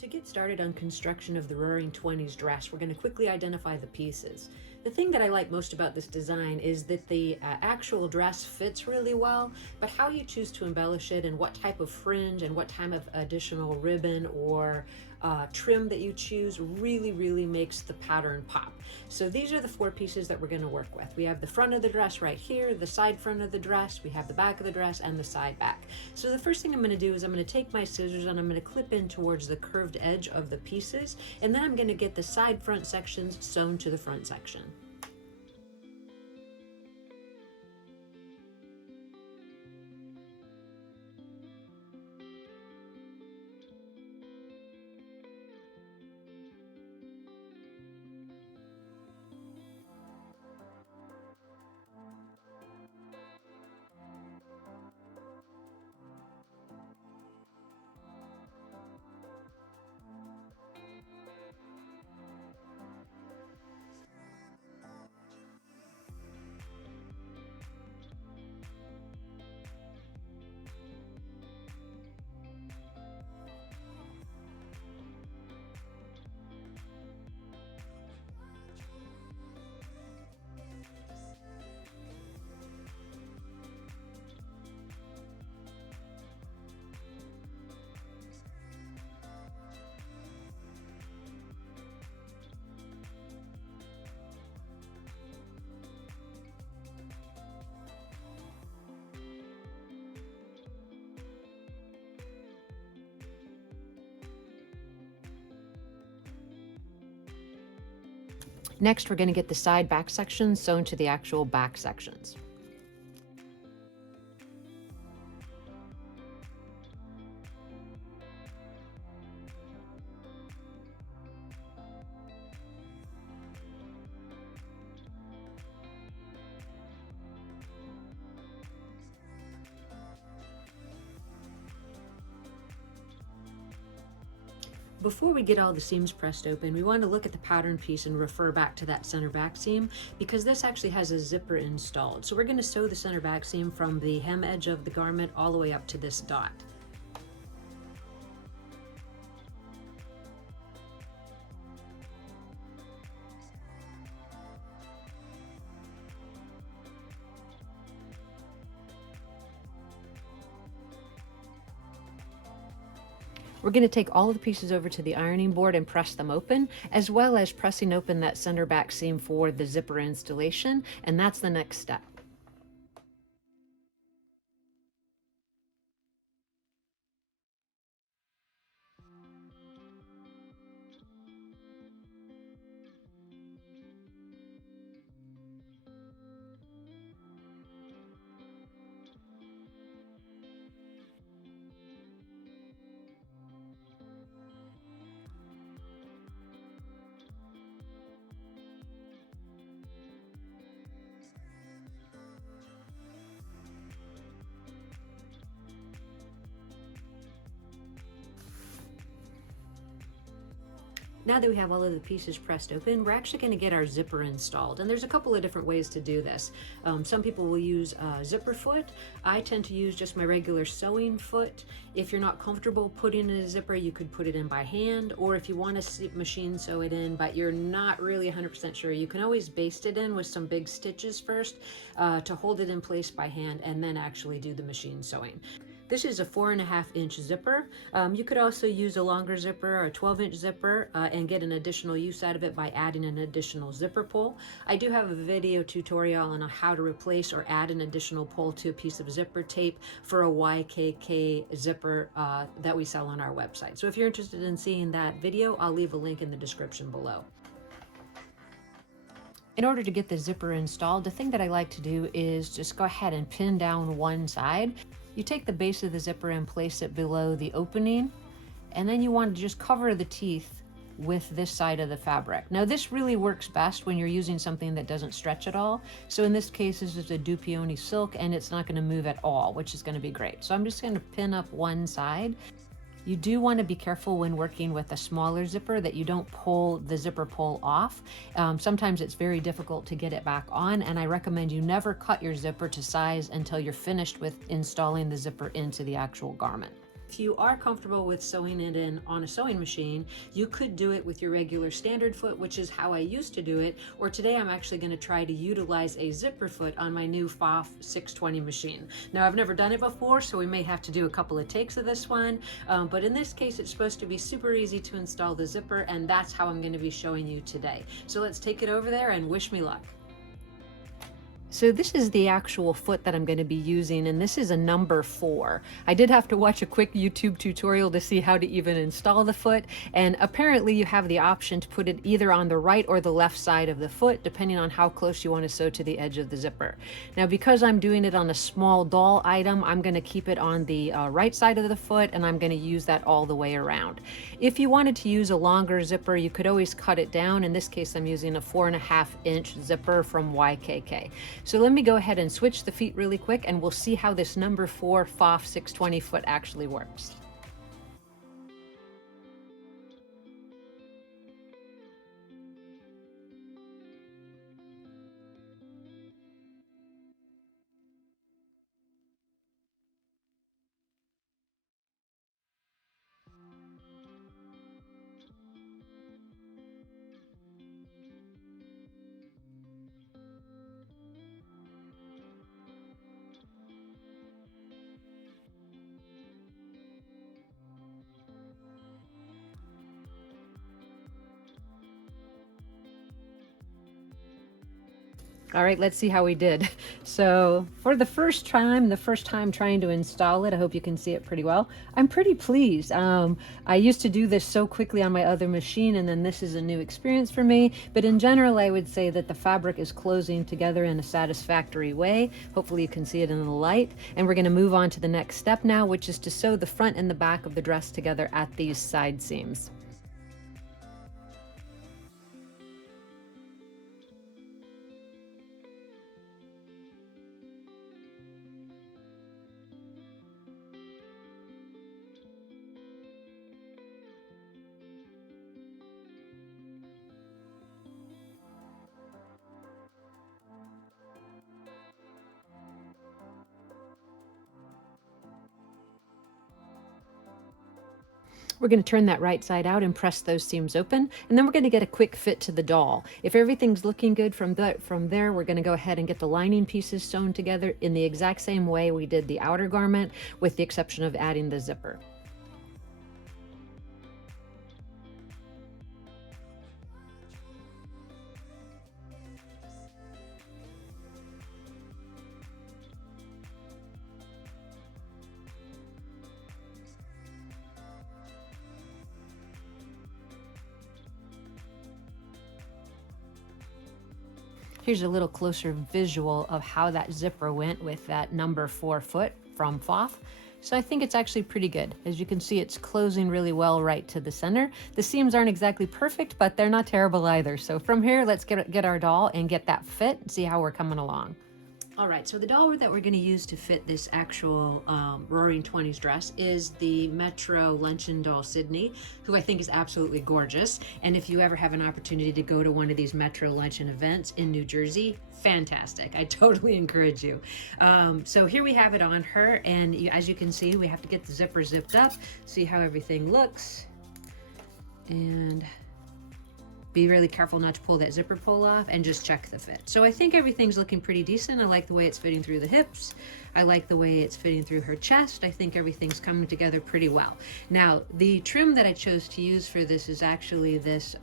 To get started on construction of the Roaring Twenties dress, we're going to quickly identify the pieces. The thing that I like most about this design is that the actual dress fits really well, but how you choose to embellish it and what type of fringe and what type of additional ribbon or trim that you choose really makes the pattern pop. So these are the four pieces that we're going to work with. We have the front of the dress right here, the side front of the dress, we have the back of the dress, and the side back. So the first thing I'm going to do is I'm going to take my scissors and I'm going to clip in towards the curved edge of the pieces, and then I'm going to get the side front sections sewn to the front section. Next, we're going to get the side back sections sewn to the actual back sections. Before we get all the seams pressed open, we want to look at the pattern piece and refer back to that center back seam because this actually has a zipper installed. So we're going to sew the center back seam from the hem edge of the garment all the way up to this dot. We're going to take all of the pieces over to the ironing board and press them open, as well as pressing open that center back seam for the zipper installation, and that's the next step. Now that we have all of the pieces pressed open, we're actually going to get our zipper installed. And there's a couple of different ways to do this. Some people will use a zipper foot. I tend to use just my regular sewing foot. If you're not comfortable putting in a zipper, you could put it in by hand, or if you want to machine sew it in, but you're not really 100% sure, you can always baste it in with some big stitches first to hold it in place by hand and then actually do the machine sewing. This is a 4.5-inch zipper. You could also use a longer zipper or a 12-inch zipper and get an additional use out of it by adding an additional zipper pull. I do have a video tutorial on how to replace or add an additional pull to a piece of zipper tape for a YKK zipper that we sell on our website. So if you're interested in seeing that video, I'll leave a link in the description below. In order to get the zipper installed, the thing that I like to do is just go ahead and pin down one side. You take the base of the zipper and place it below the opening, and then you want to just cover the teeth with this side of the fabric. Now this really works best when you're using something that doesn't stretch at all. So in this case, this is a Dupioni silk and it's not going to move at all, which is going to be great. So I'm just going to pin up one side. You do want to be careful when working with a smaller zipper that you don't pull the zipper pull off. Sometimes it's very difficult to get it back on, and I recommend you never cut your zipper to size until you're finished with installing the zipper into the actual garment. If you are comfortable with sewing it in on a sewing machine, you could do it with your regular standard foot, which is how I used to do it, or today I'm actually going to try to utilize a zipper foot on my new FOF 620 machine. Now, I've never done it before, so we may have to do a couple of takes of this one, but in this case it's supposed to be super easy to install the zipper, and that's how I'm going to be showing you today. So let's take it over there and wish me luck. So this is the actual foot that I'm going to be using, and this is a number 4. I did have to watch a quick YouTube tutorial to see how to even install the foot, and apparently you have the option to put it either on the right or the left side of the foot, depending on how close you want to sew to the edge of the zipper. Now, because I'm doing it on a small doll item, I'm going to keep it on the right side of the foot, and I'm going to use that all the way around. If you wanted to use a longer zipper, you could always cut it down. In this case, I'm using a 4.5-inch zipper from YKK. So let me go ahead and switch the feet really quick, and we'll see how this number 4 FOF 620 foot actually works. All right, let's see how we did. So for the first time trying to install it, I hope you can see it pretty well. I'm pretty pleased. I used to do this so quickly on my other machine, and then this is a new experience for me. But in general, I would say that the fabric is closing together in a satisfactory way. Hopefully you can see it in the light. And we're gonna move on to the next step now, which is to sew the front and the back of the dress together at these side seams. We're going to turn that right side out and press those seams open, and then we're going to get a quick fit to the doll. If everything's looking good from there, we're going to go ahead and get the lining pieces sewn together in the exact same way we did the outer garment, with the exception of adding the zipper. Here's a little closer visual of how that zipper went with that number 4 foot from FOF. So I think it's actually pretty good. As you can see, it's closing really well right to the center. The seams aren't exactly perfect, but they're not terrible either. So from here, let's get our doll and get that fit and see how we're coming along. All right, so the doll that we're going to use to fit this actual Roaring 20s dress is the Metro Luncheon Doll Sydney, who I think is absolutely gorgeous. And if you ever have an opportunity to go to one of these Metro Luncheon events in New Jersey, fantastic. I totally encourage you. So here we have it on her, and as you can see, we have to get the zipper zipped up, see how everything looks, and be really careful not to pull that zipper pull off, and just check the fit. So I think everything's looking pretty decent. I like the way it's fitting through the hips. I like the way it's fitting through her chest. I think everything's coming together pretty well. Now, the trim that I chose to use for this is actually this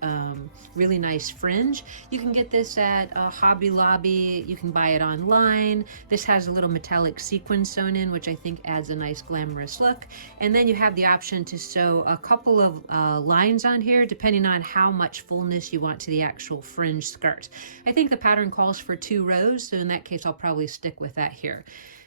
really nice fringe. You can get this at Hobby Lobby. You can buy it online. This has a little metallic sequin sewn in, which I think adds a nice glamorous look. And then you have the option to sew a couple of lines on here, depending on how much fullness you want to the actual fringe skirt. I think the pattern calls for 2 rows, so in that case, I'll probably stick with that here.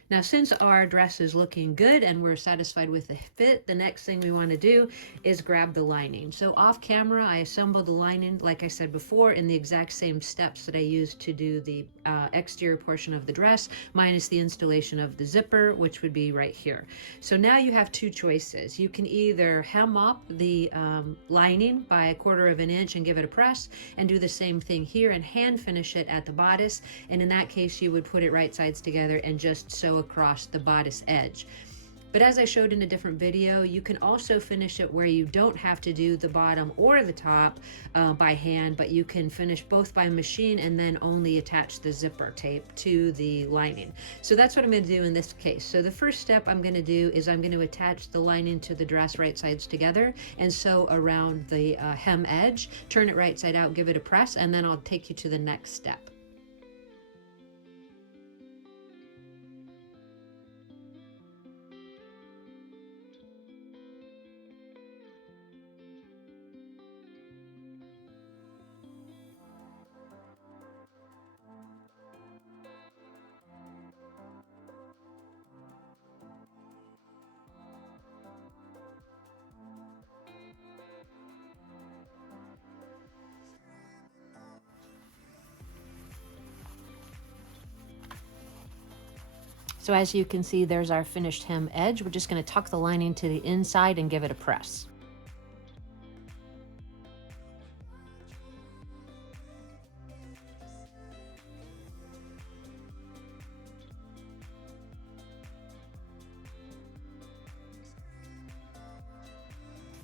Now, since our dress is looking good and we're satisfied with the fit, the next thing we want to do is grab the lining. So off camera, I assembled the lining, like I said before, in the exact same steps that I used to do the exterior portion of the dress, minus the installation of the zipper, which would be right here. So now you have 2 choices. You can either hem up the lining by 1/4 of an inch and give it a press, and do the same thing here and hand finish it at the bodice. And in that case, you would put it right sides together and just sew across the bodice edge. But as I showed in a different video, you can also finish it where you don't have to do the bottom or the top by hand, but you can finish both by machine and then only attach the zipper tape to the lining. So that's what I'm going to do in this case. So the first step I'm going to do is I'm going to attach the lining to the dress right sides together and sew around the hem edge, turn it right side out, give it a press, and then I'll take you to the next step. So as you can see, there's our finished hem edge. We're just going to tuck the lining to the inside and give it a press.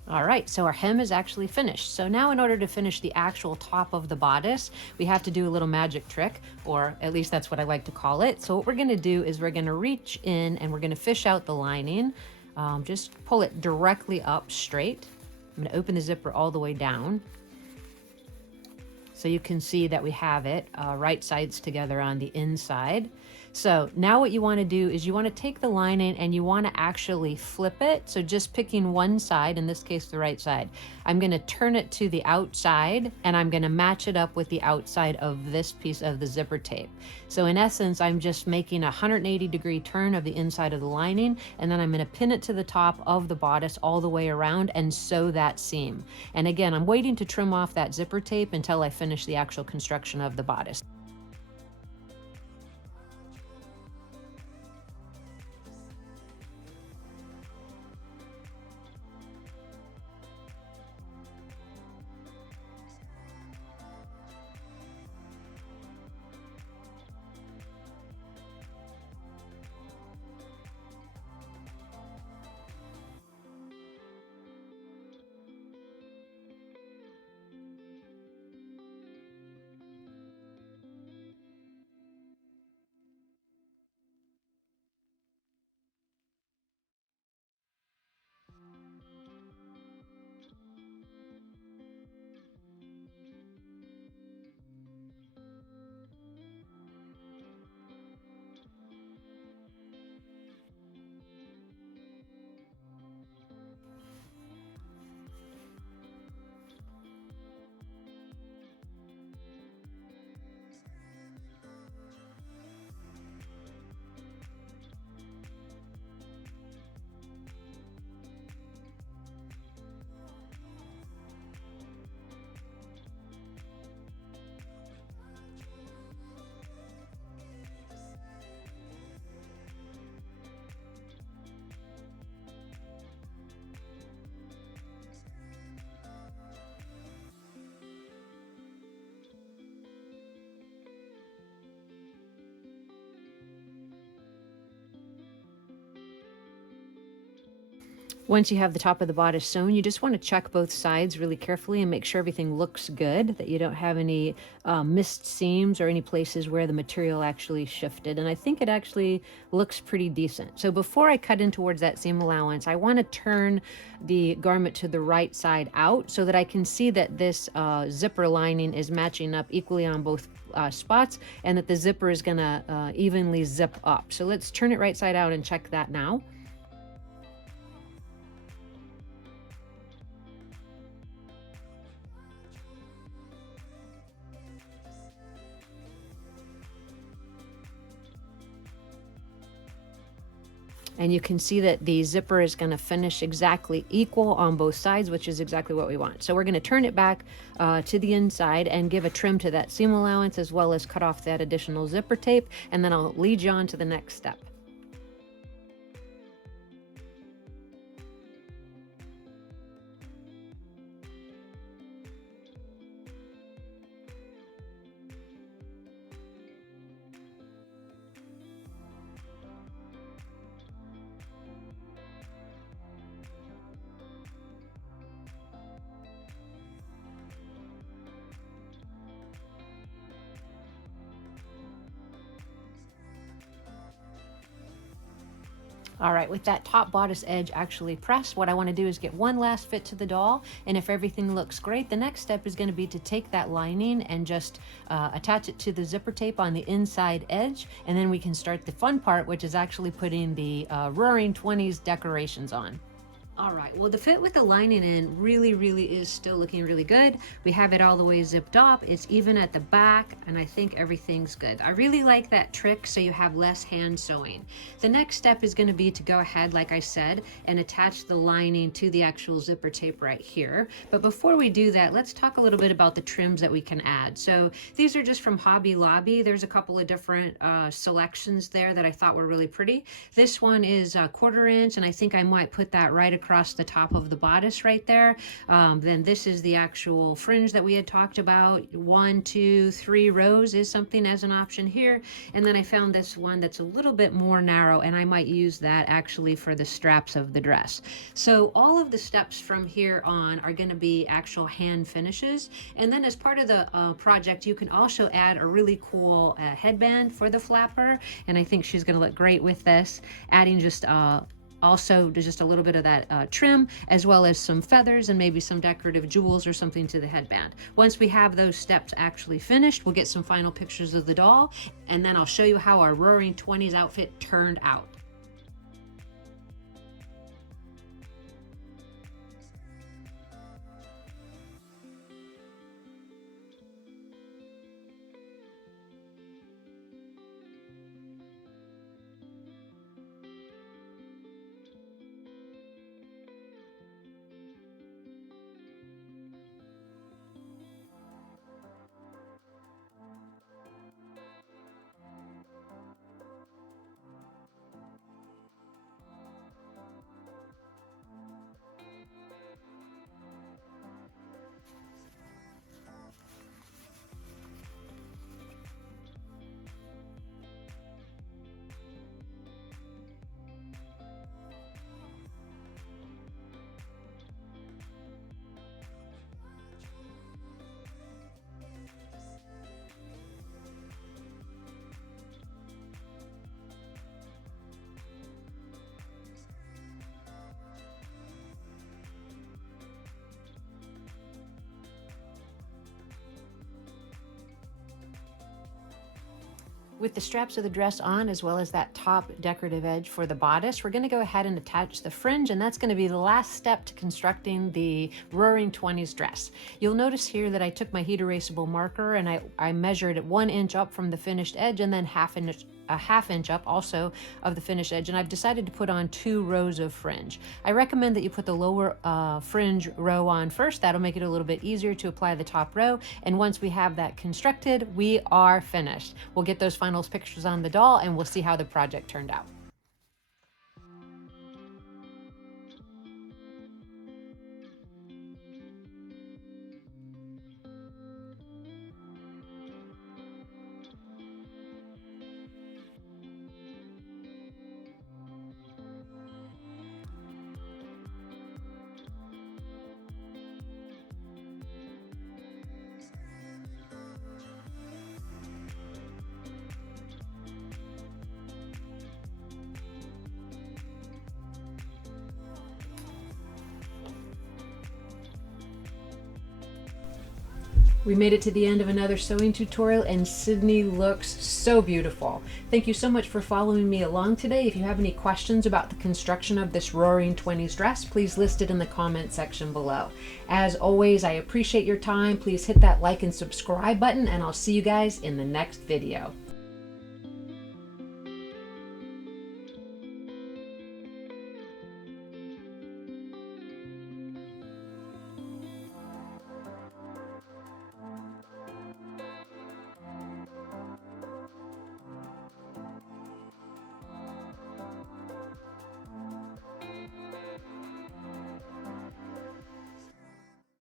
All right, so our hem is actually finished. So now in order to finish the actual top of the bodice, we have to do a little magic trick, or at least that's what I like to call it. So what we're gonna do is we're gonna reach in and we're gonna fish out the lining. Just pull it directly up straight. I'm gonna open the zipper all the way down. So you can see that we have it right sides together on the inside. So now what you want to do is you want to take the lining and you want to actually flip it. So just picking one side, in this case the right side, I'm going to turn it to the outside and I'm going to match it up with the outside of this piece of the zipper tape. So in essence, I'm just making a 180-degree turn of the inside of the lining, and then I'm going to pin it to the top of the bodice all the way around and sew that seam. And again, I'm waiting to trim off that zipper tape until I finish the actual construction of the bodice. Once you have the top of the bodice sewn, you just want to check both sides really carefully and make sure everything looks good, that you don't have any missed seams or any places where the material actually shifted. And I think it actually looks pretty decent. So before I cut in towards that seam allowance, I want to turn the garment to the right side out so that I can see that this zipper lining is matching up equally on both spots, and that the zipper is going to evenly zip up. So let's turn it right side out and check that now. And you can see that the zipper is going to finish exactly equal on both sides, which is exactly what we want. So we're going to turn it back to the inside and give a trim to that seam allowance, as well as cut off that additional zipper tape, and then I'll lead you on to the next step. All right, with that top bodice edge actually pressed, what I want to do is get one last fit to the doll, and if everything looks great, the next step is going to be to take that lining and just attach it to the zipper tape on the inside edge, and then we can start the fun part, which is actually putting the Roaring 20s decorations on. All right, well, the fit with the lining in really is still looking really good. We have it all the way zipped up. It's even at the back, and I think everything's good. I really like that trick, so you have less hand sewing. The next step is going to be to go ahead, like I said, and attach the lining to the actual zipper tape right here. But before we do that, let's talk a little bit about the trims that we can add. So these are just from Hobby Lobby. There's a couple of different selections there that I thought were really pretty. This one is 1/4 inch, and I think I might put that right across the top of the bodice right there. Then this is the actual fringe that we had talked about. 1, 2, 3 rows is something as an option here. And then I found this one that's a little bit more narrow, and I might use that actually for the straps of the dress. So all of the steps from here on are going to be actual hand finishes. And then as part of the project, you can also add a really cool headband for the flapper. And I think she's going to look great with this, adding just also just a little bit of that trim, as well as some feathers and maybe some decorative jewels or something to the headband. Once we have those steps actually finished, we'll get some final pictures of the doll, and then I'll show you how our Roaring 20s outfit turned out. With the straps of the dress on, as well as that top decorative edge for the bodice, we're going to go ahead and attach the fringe, and that's going to be the last step to constructing the Roaring 20s dress. You'll notice here that I took my heat erasable marker and I measured it 1 inch up from the finished edge, and then a half inch up also of the finished edge, and I've decided to put on 2 rows of fringe. I recommend that you put the lower fringe row on first. That'll make it a little bit easier to apply the top row, and once we have that constructed, we are finished. We'll get those final pictures on the doll, and we'll see how the project turned out. We made it to the end of another sewing tutorial, and Sydney looks so beautiful. Thank you so much for following me along today. If you have any questions about the construction of this Roaring 20s dress, please list it in the comment section below. As always, I appreciate your time. Please hit that like and subscribe button, and I'll see you guys in the next video.